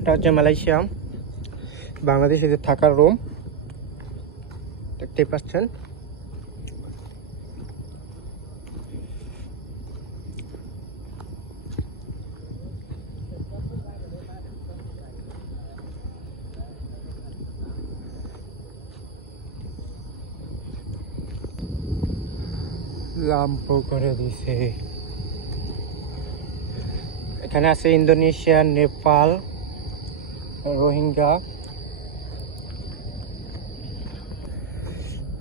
এটা হচ্ছে মালয়েশিয়া বাংলাদেশিদের থাকার রুম, দেখতেই পাচ্ছেন। লাম্পো করে দিছে। এখানে আছে ইন্দোনেশিয়া, নেপাল, রোহিঙ্গা।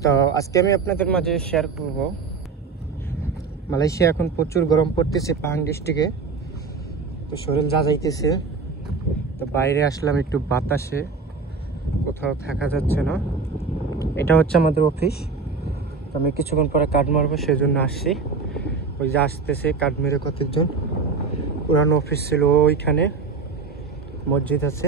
তো আজকে আমি আপনাদের মাঝে শেয়ার করব, মালয়েশিয়া এখন প্রচুর গরম পড়তেছে পাহাং ডিস্ট্রিক্টে। তো শরীর যা যাইতেছে, তো বাইরে আসলাম একটু বাতাসে, কোথাও থাকা যাচ্ছে না। এটা হচ্ছে আমাদের অফিস। তো আমি কিছুক্ষণ পরে কাঠ মারবো, সেই জন্য আসছি। ওই যে আসতেছে কাঠ মেরে কতজন। পুরানো অফিস ছিল ওইখানে, মসজিদ আছে।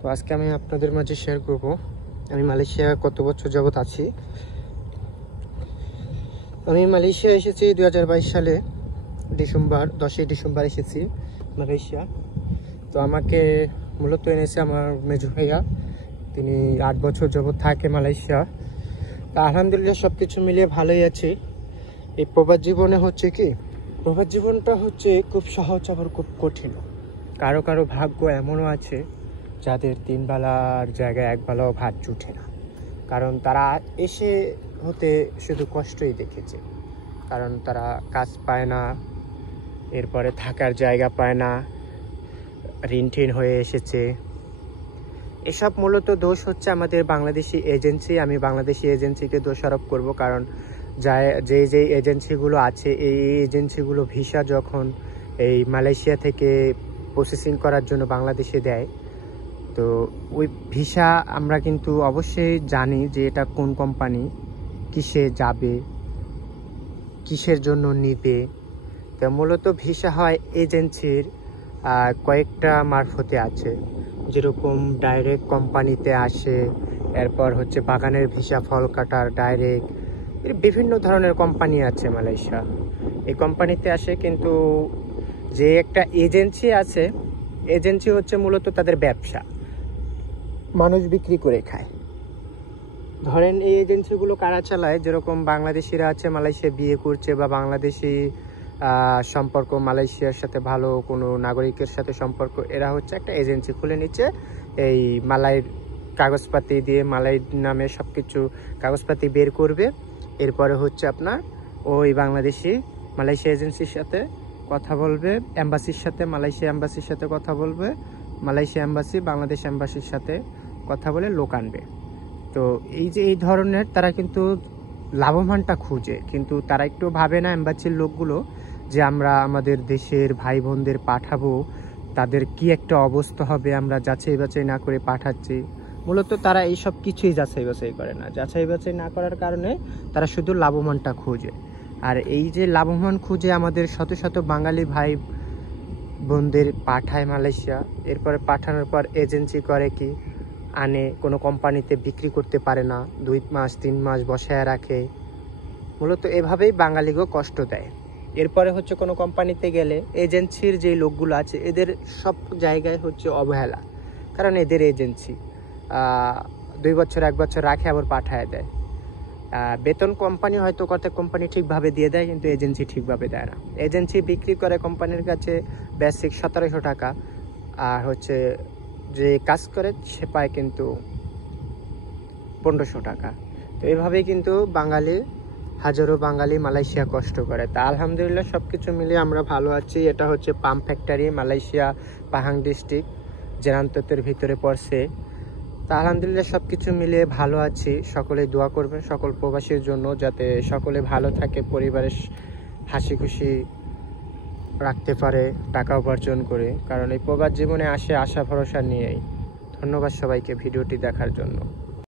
তো আজকে আমি আপনাদের মাঝে শেয়ার করব আমি মালয়েশিয়া কত বছর যাবত আছি। আমি মালয়েশিয়া এসেছি 2022 সালে ডিসেম্বর, 10ই ডিসেম্বর এসেছি মালয়েশিয়া। তো আমাকে মূলত এনেছে আমার মেজো ভাইয়া, তিনি 8 বছর যাবত থাকে মালয়েশিয়া। তা আলহামদুলিল্লাহ সব কিছু মিলিয়ে ভালোই আছি। এই প্রবাস জীবনে হচ্ছে কি, প্রবাস জীবনটা হচ্ছে খুব সহজ আবার খুব কঠিন। কারো কারো ভাগ্য এমনও আছে যাদের 3 বেলার জায়গায় 1 বেলাও ভাত জুটে না, কারণ তারা এসে হতে শুধু কষ্টই দেখেছে। কারণ তারা কাজ পায় না, এরপরে থাকার জায়গা পায় না, ঋণ টিন হয়ে এসেছে। এসব মূলত দোষ হচ্ছে আমাদের বাংলাদেশি এজেন্সি। আমি বাংলাদেশি এজেন্সিকে দোষারোপ করব, কারণ যে এজেন্সিগুলো আছে, এই এজেন্সিগুলো ভিসা যখন এই মালয়েশিয়া থেকে প্রসেসিং করার জন্য বাংলাদেশে দেয়, তো ওই ভিসা আমরা কিন্তু অবশ্যই জানি যে এটা কোন কোম্পানি, কিসে যাবে, কিসের জন্য নিবে। তো মূলত ভিসা হয় এজেন্সির কয়েকটা মারফতে আছে, যেরকম ডাইরেক্ট কোম্পানিতে আসে, এরপর হচ্ছে বাগানের ভিসা, ফল কাটার ডাইরেক্ট, বিভিন্ন ধরনের কোম্পানি আছে মালয়েশিয়া। এই কোম্পানিতে আসে, কিন্তু যে একটা এজেন্সি আছে, এজেন্সি হচ্ছে মূলত তাদের ব্যবসা, মানুষ বিক্রি করে খায়। ধরেন এই এজেন্সিগুলো কারা চালায়, যেরকম বাংলাদেশিরা আছে মালয়েশিয়া বিয়ে করছে, বা বাংলাদেশি সম্পর্ক মালয়েশিয়ার সাথে ভালো কোনো নাগরিকের সাথে সম্পর্ক, এরা হচ্ছে একটা এজেন্সি খুলে নিচ্ছে। এই মালাইয়ের কাগজপাতি দিয়ে, মালাই নামে সব কিছু কাগজপাতি বের করবে। এরপরে হচ্ছে আপনার ওই বাংলাদেশি মালয়েশিয়া এজেন্সির সাথে কথা বলবে, এম্বাসির সাথে, মালয়েশিয়া এম্বাসির সাথে কথা বলবে, মালয়েশিয়া এম্বাসি বাংলাদেশ এম্বাসির সাথে কথা বলে লোক আনবে। তো এই যে এই ধরনের তারা কিন্তু লাভবানটা খুঁজে, কিন্তু তারা একটু ভাবে না এম্বাসির লোকগুলো যে আমরা আমাদের দেশের ভাই বোনদের পাঠাবো, তাদের কি একটা অবস্থা হবে, আমরা যাচাই বাছাই না করে পাঠাচ্ছি। মূলত তারা এই সব কিছুই যাচাই বাছাই করে না। যাচাই বাছাই না করার কারণে তারা শুধু লাভবানটা খুঁজে। আর এই যে লাভবান খুঁজে আমাদের শত শত বাঙালি ভাই বোনদের পাঠায় মালয়েশিয়া। এরপরে পাঠানোর পর এজেন্সি করে কি, আনে কোনো কোম্পানিতে বিক্রি করতে পারে না, 2 মাস 3 মাস বসায় রাখে। মূলত এভাবেই বাঙালিকেও কষ্ট দেয়। এরপরে হচ্ছে কোনো কোম্পানিতে গেলে এজেন্সির যে লোকগুলো আছে, এদের সব জায়গায় হচ্ছে অবহেলা, কারণ এদের এজেন্সি 2 বছর 1 বছর রাখে আবার পাঠায় দেয়। বেতন কোম্পানি হয়তো কত কোম্পানি ঠিকভাবে দিয়ে দেয়, কিন্তু এজেন্সি ঠিকভাবে দেয় না। এজেন্সি বিক্রি করে কোম্পানির কাছে বেসিক 1700 টাকা, আর হচ্ছে যে কাজ করে সে পায় কিন্তু 1500 টাকা। তো এইভাবেই কিন্তু হাজারো বাঙালি মালয়েশিয়া কষ্ট করে। তা আলহামদুলিল্লাহ সব কিছু মিলিয়ে আমরা ভালো আছি। এটা হচ্ছে পাম ফ্যাক্টরি, মালয়েশিয়া পাহাং ডিস্ট্রিক্ট, জেনান্ততের ভিতরে পড়ছে। তা আলহামদুলিল্লাহ সব কিছু মিলিয়ে ভালো আছি। সকলে দোয়া করবেন সকল প্রবাসীর জন্য, যাতে সকলে ভালো থাকে, পরিবারের হাসি খুশি রাখতে পারে, টাকা উপার্জন করে। কারণ এই প্রবাস জীবনে আসে আশা ভরসা নিয়েই। ধন্যবাদ সবাইকে ভিডিওটি দেখার জন্য।